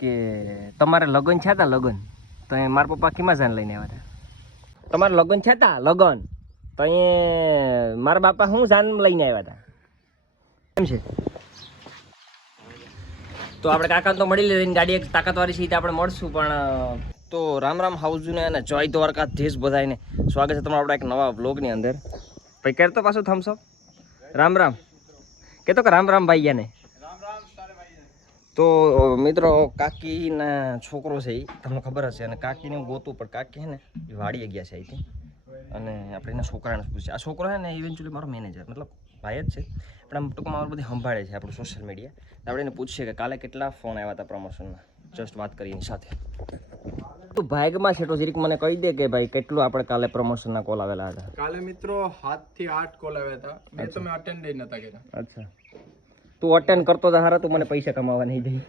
કે તમારે લગ્ન છે તા લગ્ન? તો એ મારા પપ્પા કેમાં જાન લઈને આવ્યા હતા તમારે લગ્ન છે તા લગ્ન? તો એ મારા બાપા શું જાન લઈને આવ્યા હતા કેમ છે? તો આપણે કાકા તો મળી લીધી ગાડી એક તાકાતવાળી છે આપણે મળશું, પણ તો રામ રામ હાઉસને અને ચોઈ દ્વારકા દેશ બધાને સ્વાગત છે તમારું આપણા એક નવા બ્લોગની અંદર. ભાઈ, કહેતો પાછું થમ્સ રામ રામ. કહેતો કે રામ રામ ભાઈ યાને. તો મિત્રો કાકીના છોકરો છે એ તમને ખબર હશે અને કાકીને હું ગોતું પણ કાકી હે ને એ વાડીએ ગયા છે અહીંથી. અને આપણે એના છોકરાને પૂછ્યું આ છોકરો છે ને ઇવેન્ચ્યુઅલી મારો મેનેજર મતલબ ભાઈ જ છે. પણ આમ ટૂંકમાં મારું બધી સંભાળે છે આપણું સોશિયલ મીડિયા આપણે એને પૂછીએ કે કાલે કેટલા ફોન આવ્યા હતા પ્રમોશનના જસ્ટ વાત કરીએ એની સાથે. તું ભાગમાં છે તો જરીક મને કહી દે કે ભાઈ કેટલું આપણે કાલે પ્રમોશનના કોલ આવેલા હતા. કાલે મિત્રો સાતથી આઠ કોલ આવ્યા હતા. મેં તો મેં અટેન્ડ નતા કર્યા. અચ્છા. તું અટેન્ડ કરતો તો હારા તું મને પૈસા કમાવા નહીં દઈ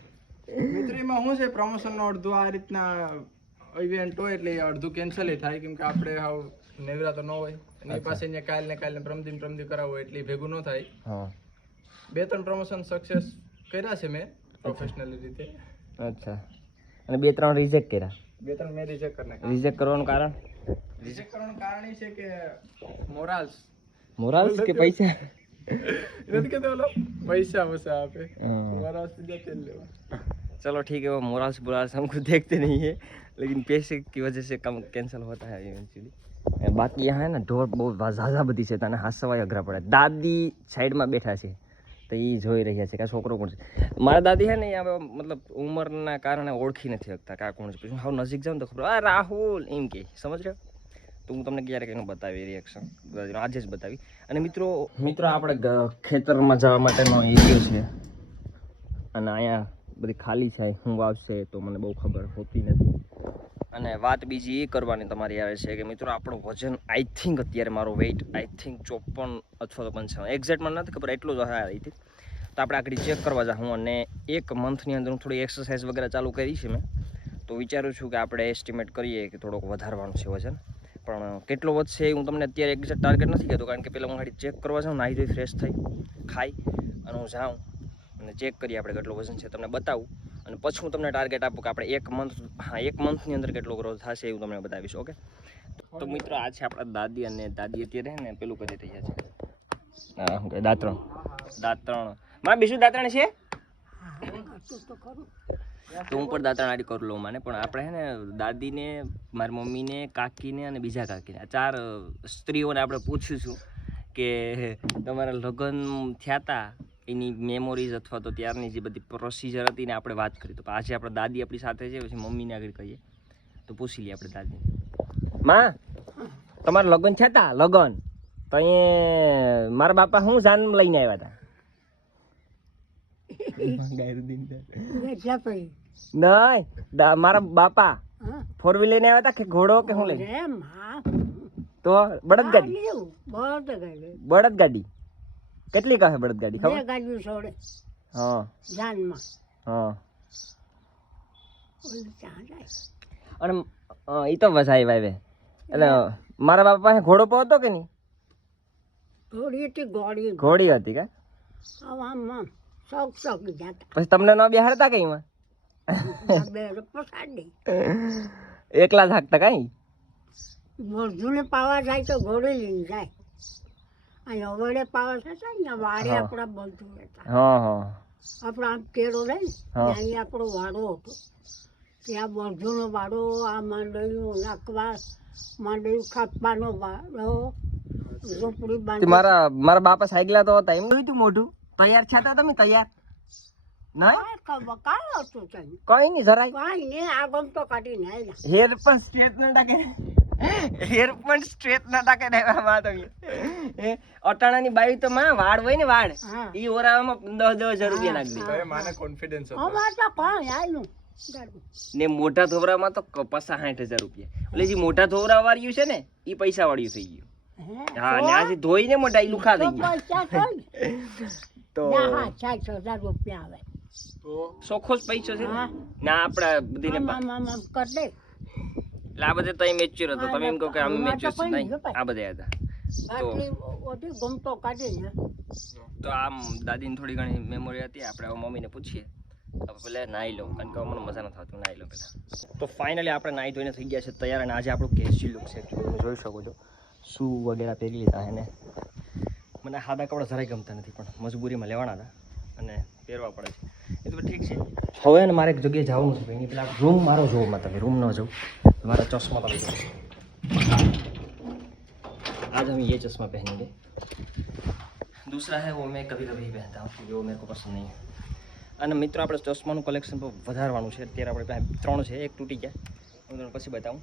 મિત્રીમાં શું છે? પ્રમોશન નો અડધું આ રીતના ઇવેન્ટ હોય એટલે અડધું કેન્સલ થાય. કેમ કે આપણે હાવ નેવરા તો ન હોય. એની પાસે અહીંયા કાલ ને કાલ ને પ્રમદીન પ્રમદી કરાવો એટલે ભેગું ન થાય. હા. બે ત્રણ પ્રમોશન સક્સેસ કર્યા છે મેં પ્રોફેશનલી રીતે. અચ્છા. અને બે ત્રણ રિજેક્ટ કર્યા? બે ત્રણ મેં રિજેક્ટ કરી રિજેક્ટ કરવાનું કારણ? રિજેક્ટ કરવાનું કારણ એ છે કે મોરાલ્સ મોરાલ્સ કે પૈસા? નથી કહેતો ઓલો પૈસા વસા આપે हाँ। મોરાલ્સ થી જતે જ લેવા चलो ठीक है वो मोराल्स बुराल्स हमको देखते नहीं है लेकिन पैसे की वजह से कम कैंसिल होता है इवेंचुअली बाकी यहाँ है ना ઢોર બહુ ઝાઝા બધી છે તને હાસવાય અઘરા પડે દાદી સાઈડમાં બેઠા છે તો એ જોઈ રહ્યા છે કે આ છોકરો કોણ છે મારા દાદી છે ને એ હવે મતલબ ઉંમરના કારણે ઓળખી નથી શકતા કે આ કોણ છે પછી હું હાવ નજીક જાઉં ને તો ખબર આ રાહુલ એમ કે સમજ રહ્યો તો હું તમને ક્યારેક એનું બતાવી રિએક્શન આજે જ બતાવી. અને મિત્રો મિત્રો આપણે ખેતરમાં જવા માટેનો એરિયો છે. અને અહીંયા બધી ખાલી છે. હું વાવશે તો મને બહુ ખબર હોતી નથી. અને વાત બીજી એ કરવાની તમારી આવે છે કે મિત્રો આપણું વજન આઈ થિંક અત્યારે મારો વેઇટ આઈ થિંક ચોપન અથવા તો પંચાવન. એક્ઝેક્ટ મને નથી ખબર એટલું જ હશે આવી હતી. તો આપણે આગળ ચેક કરવા જાઉં. અને એક મંથની અંદર હું થોડી એક્સરસાઇઝ વગેરે ચાલુ કરી છે મેં. તો વિચારું છું કે આપણે એસ્ટિમેટ કરીએ કે થોડોક વધારવાનું છે વજન. પણ કેટલો વધશે હું તમને અત્યારે એક્ઝેક્ટ ટાર્ગેટ નથી કહેતો, કારણ કે પહેલાં હું ગાડી ચેક કરવા જાઉં નાહી ધોઈ ફ્રેશ થઈ, ખાઈ અને હું જાઉં અને ચેક કરીએ આપણે કેટલું વજન છે, તમને બતાવું. અને પછી હું તમને ટાર્ગેટ આપું કે આપણે એક મંથ હા, એક મંથની અંદર કેટલો ગ્રોથ થશે એ હું તમને બતાવીશ ઓકે તો મિત્રો આ છે આપણા દાદી અને દાદી અત્યારે ને, પેલું કરી રહ્યા છે? હા દાંતરણ દાંતરણમાં બીજું દાંતરણ છે? તો હું પણ દાંતણ આડી કરું લઉં મને. પણ આપણે હે ને દાદીને મારી મમ્મીને કાકીને અને બીજા કાકીને આ ચાર સ્ત્રીઓને આપણે પૂછીશું છું કે તમારા લગ્ન થયા હતા એની મેમોરીઝ અથવા તો ત્યારની જે બધી પ્રોસિજર હતી ને આપણે વાત કરી. તો આજે આપણે દાદી આપણી સાથે છે પછી મમ્મીને આગળ કહીએ. તો પૂછી લઈએ આપણે દાદીને. માં તમારા લગ્ન છે તા લગ્ન. તો અહીંયા મારા બાપા શું જાન લઈને આવ્યા હતા? નહીં મારા બાપા ફોર વ્હીલ લઈને આવ્યા હતા કે ઘોડો કે શું લઈ તો બળદ ગાડી બળદ ગાડી કેટલી કહે બળદ ગાડી ખબર? ગાડી છોડે. હા. જાનમાં. હા. અને એ તો વસાઈ ભાઈ એટલે મારા બાપા પાસે ઘોડો પો હતો કે નહીં? ઘોડી હતી ઘોડી. હતી કે? આમ આમ આમ. શોખ શોખ જતા. પછી તમને ન બેહાડતા કઈ માં બે પસાડી એકલા થાકતા કઈ? મોરજુને પાવા જાય તો ઘોડે લઈને જાય. અહીંયા વડે પાવા થતા ને વારે આપણા બધું હતા હા હા. આપણો આમ કેળો રહે અહીં આપણો વાડો હતો. ત્યાં મોરજુનો વાડો આ માંડવ્યું નાખવા માંડવ્યું ખાપવાનો વાડો ઝૂંપડી મારા મારા બાપા સાયકલા તો હતા એમ જોયું મોઢું. તૈયાર છે તમે? તૈયાર? કાંઈ જરાય. આગમ તો કાઢીને આવ્યા હેર પણ સ્ટ્રેટ ના ટાકે હેર પણ સ્ટ્રેટ ના ટાકે રહેવા માં તમે બાઈ તો માં વાળ હોય ને વાળ. ઈ ઓરાવામાં દસ દસ હજાર રૂપિયા નાખી માને કોન્ફિડન્સ હતો. અમારે તો કાંઈ આવ્યું ને મોટા ધોવરામાં તો ક- સાઠ હજાર રૂપિયા. એટલે જે મોટા થોવરા વાળ્યું છે ને એ પૈસા વાળ્યું થઈ ગયું. હા? ને આજે ધોઈને મોટા ઈ લુખા થઈ ગયા પૈસા તો હજાર રૂપિયા આવે. તો ચોખ્ખો જ પૈસો છે ના? આપડા બધીને કરી દે. એટલે આ બધે તઈ મેચ્યોર હતો. તમે એમ કહો કે તો મેચ્યોર કોઈ નહીં. આ બધા હતા. તો આમ દાદીને થોડી ઘણી મેમોરી હતી. આપણે હવે મમ્મીને પૂછીએ. પેલા નાહી લઉં કારણ કે મને મજા નથી આવતી નાહી લઉં પહેલાં. તો ફાઇનલી આપણે નાહી ધોઈને થઈ ગયા છે તૈયાર અને આજે આપણું કેસી લુક છે. તમે જોઈ શકો છો શૂ વગેરે પહેરી લીધા એને. મને સાદા કપડાં જરાય ગમતા નથી પણ મજબૂરીમાં લેવાના હતા. અને પહેરવા પડે છે એ તો ઠીક છે હવે ને મારે એક જગ્યાએ જવાનું છે એની પેલા રૂમ મારો જોવો માં તમે રૂમ ન જાઉં મારા ચશ્મા તમે જુઓ आज हम ये चश्मा पहनेंगे दूसरा है वो मैं कभी कभी पहनता हूँ जो मेरे को पसंद नहीं है અને મિત્રો આપણે ચશ્માનું કલેક્શન બહુ વધારવાનું છે અત્યારે આપણે પાસે ત્રણ છે એક તૂટી ગયા હું તમને પછી બતાવું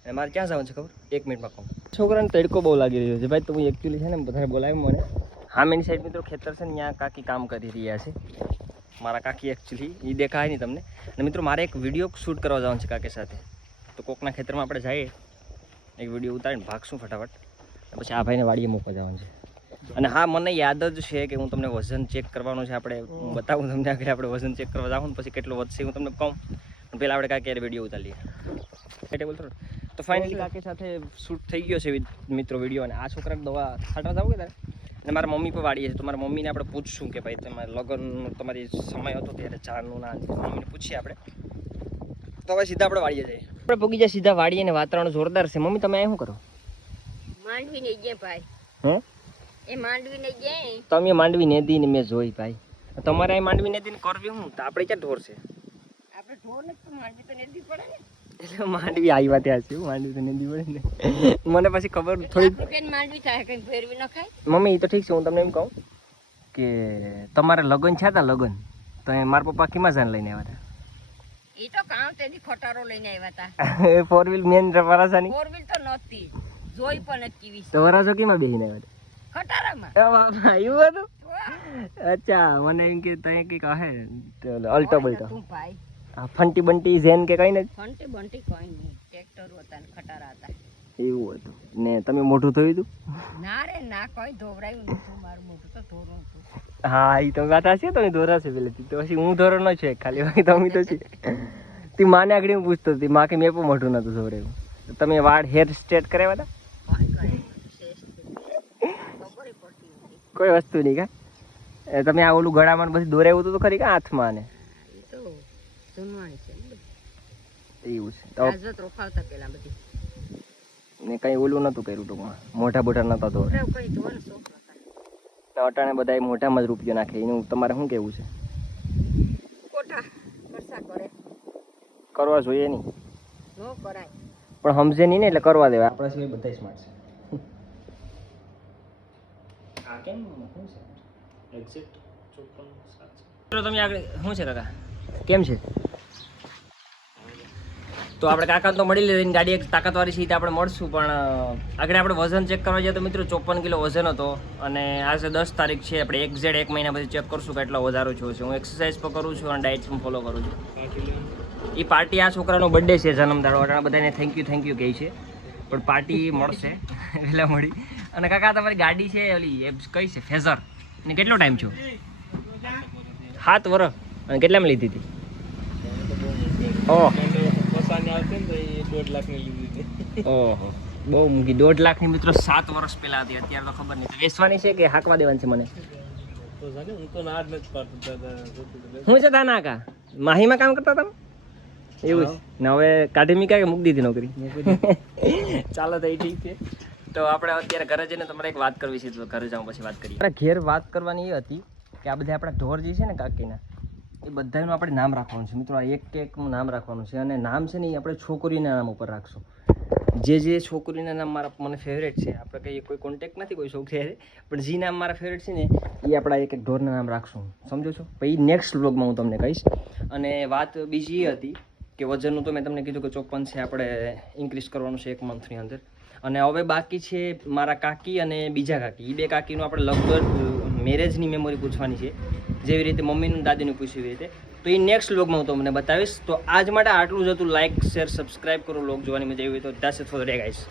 અને મારે ક્યાં જવાનું છે ખબર એક મિનિટમાં કહું છોકરાને તડકો બહુ લાગી રહ્યો છે ભાઈ તો હું એકચ્યુઅલી છે ને બધાને બોલાવ્યું મને હામેની સાઈડ મિત્રો ખેતર છે ને ત્યાં કાકી કામ કરી રહ્યા છે. મારા કાકી એકચ્યુઅલી એ દેખાય નહીં તમને. અને મિત્રો મારે એક વીડિયો શૂટ કરવા જવાનું છે કાકી સાથે. તો કોકના ખેતરમાં આપણે જઈએ. એક વીડિયો ઉતારીને ભાગશું ફટાફટ. પછી આ ભાઈને વાડીએ મૂકવા જવાનું છે. અને હા મને યાદ જ છે કે હું તમને વજન ચેક કરવાનું છે. આપણે બતાવું તમને આગળ આપણે વજન ચેક કરવા જાઉં ને પછી કેટલું વધશે હું તમને કહું. પહેલાં આપણે કાંઈ ક્યારે વીડિયો ઉતારીએ. ટેબલ થોડું. તો ફાઇનલી કાકી સાથે શૂટ થઈ ગયો છે મિત્રો વીડિયો અને આ છોકરાને દવા છાંટવા જાવ કે તારે? અને મારા મમ્મી પણ વાળીએ છે. તો મારા મમ્મીને આપણે પૂછશું કે ભાઈ તમારે લગ્નનો તમારી સમય હતો ત્યારે ચાનું ના મમ્મીને પૂછીએ આપણે. તો હવે સીધા આપણે વાડીએ જઈએ. આપણે પૂગી જાય સીધા વાળીએ ને વાતાવરણ જોરદાર છે. મમ્મી તમે શું કરો? માંડવી ને ગયા ભાઈ. હે? એ માંડવી ને ગયા તમે માંડવી નદી ને મેં જોઈ ભાઈ. તમારે અહીં માંડવી નદી ને કરવી હું તો આપણે ક્યાં ઢોર છે? આપણે ઢોર ને માંડવી તો નદી પડે ને. એટલે માંડવી આવ્યા ત્યાં છે માંડવી તને નદી ને. મને પછી ખબર થોડી માંડવી થાય કઈ ફેરવી ન ખાય? મમ્મી એ તો ઠીક છે હું તમને એમ કહું કે તમારે લગ્ન છે તા લગન? તો એ મારા પપ્પા કિમા જાન લઈને આવ્યા હતા એ તો કામ તેથી ખટારો લઈને આવ્યા હતા. ફોર વ્હીલ મેન વરાસાની ફોર વ્હીલ તો નહોતી જોઈ પણ કેવી તો વરાસો કેમાં બેસીને આવ્યા હતા? હતું? અચ્છા મને એમ કે ત્યાં કઈ હે અલ્ટો બલ્ટો ભાઈ. ફંટી બંટી ઝેન કે કઈ નથી? ફંટી બંટી કોઈ નહીં. ટ્રેક્ટર હતા ને ખટારા હતા. એવું હતું ને તમે મોઢું થયું હતું ના રે ના કોઈ ધોવરાયું નતું મારું મોઢું તો ધોરું હતું. હા એ તો વાત હશે તો ધોરા છે પેલેથી. તો પછી હું ધોરો ન છે ખાલી બાકી તમે તો છે તે માને આગળ હું પૂછતો હતી માં કે મેં પણ મોઢું નતું ધોરેવું તમે વાળ હેર સ્ટ્રેટ કરાવ્યા હતા કોઈ વસ્તુ નહીં કા? તમે આ ઓલું ગળામાં બધું દોરાવ્યું હતું તો ખરી કા હાથમાં ને જૂનવાણી છે એવું છે. તો રાજવત રોખાવતા પેલા બધી. ને કઈ ઓલું નતું કર્યું ટૂંકમાં. મોઢા બોઢા નતા છોકરાઓ કઈ ધોવાનો અટાણે બધા મોઢામાં જ રૂપિયો નાખે. એનું તમારે શું કેવું છે? કોઠા કરસા કરે. કરવા જોઈએ નહીં. નો કરાય. પણ સમજે નહીં ને એટલે કરવા દેવા. આપણા સિવાય બધા સ્માર્ટ છે. આ કેમ? શું છે? એક્ઝેક્ટ ચોપન તમે આગળ શું છે કાકા? કેમ છે? તો આપણે કાકા તો મળી લીધી ગાડી એક તાકાતવાળી સીટ આપણે મળશું, પણ આગળ આપણે વજન ચેક કરવા જઈએ તો મિત્રો ચોપન કિલો વજન હતો અને આજે દસ તારીખ છે, આપણે એક્ઝેક્ટ એક મહિના પછી ચેક કરશું કેટલો વધારો છે. હું એક્સરસાઇઝ પણ કરું છું અને ડાયટ પણ ફોલો કરું છું. એ પાર્ટી આ છોકરાનો બર્થડે છે જન્મદાડો એટલે બધાને થેન્ક યુ થેન્ક યુ કહે છે. પણ પાર્ટી મળશે વહેલા મળી. અને કાકા તમારી ગાડી છે, ઓલી કઈ છે, ફેઝર? ને કેટલો ટાઈમ છો સાત વર્ષ અને કેટલામાં લીધી હતી? ઓહ. ઓહો. બહુ મૂકી. દોઢ લાખની મિત્રો સાત વર્ષ પહેલાં હતી. અત્યારે તો ખબર નહીં. તો વેચવાની છે કે હાંકવા દેવાની છે મને? હું છે તાના કા માહીમાં કામ કરતા તમે? એવું ને હવે કાઢી મીકા કે મૂકી દીધી નોકરી? ચાલો તો એ ઠીક છે. તો આપણે અત્યારે ઘરે જઈને તમારે એક વાત કરવી છે. તો ઘરે જાઉં પછી વાત કરીએ. ઘેર વાત કરવાની એ હતી કે આ બધા આપણા ઢોર જે છે ને કાકીના. એ બધાનું આપણે નામ રાખવાનું છે. મિત્રો, આ એક એકનું નામ રાખવાનું છે અને નામ છે ને એ આપણે છોકરીના નામ ઉપર રાખશું. જે જે છોકરીના નામ મારા મને ફેવરેટ છે, આપણે કંઈ કોઈ કોન્ટેક્ટ નથી, કોઈ છોકરી હારે પણ જે નામ મારા ફેવરેટ છે ને, એ આપણા એક એક ઢોરના નામ રાખશું. સમજો છો? પછી નેક્સ્ટ બ્લોગમાં હું તમને કહીશ. અને વાત બીજી એ હતી કે વજનનું તો મેં તમને કીધું કે ચોપન છે, આપણે ઇન્ક્રીઝ કરવાનું છે એક મંથની અંદર. અને હવે બાકી છે મારા કાકી અને બીજા કાકી. એ બે કાકીનું આપણે લગભગ મેરેજની મેમોરી પૂછવાની છે. જેવી રીતે મમ્મીનું દાદીનું પૂછ્યું રીતે. તો એ નેક્સ્ટ વ્લોગમાં હું તમને બતાવીશ. તો આજ માટે આટલું જ હતું. લાઇક શેર સબસ્ક્રાઇબ કરો. લોગ જોવાની મજા આવી તો દાસ ફોર ડે ગાઈસ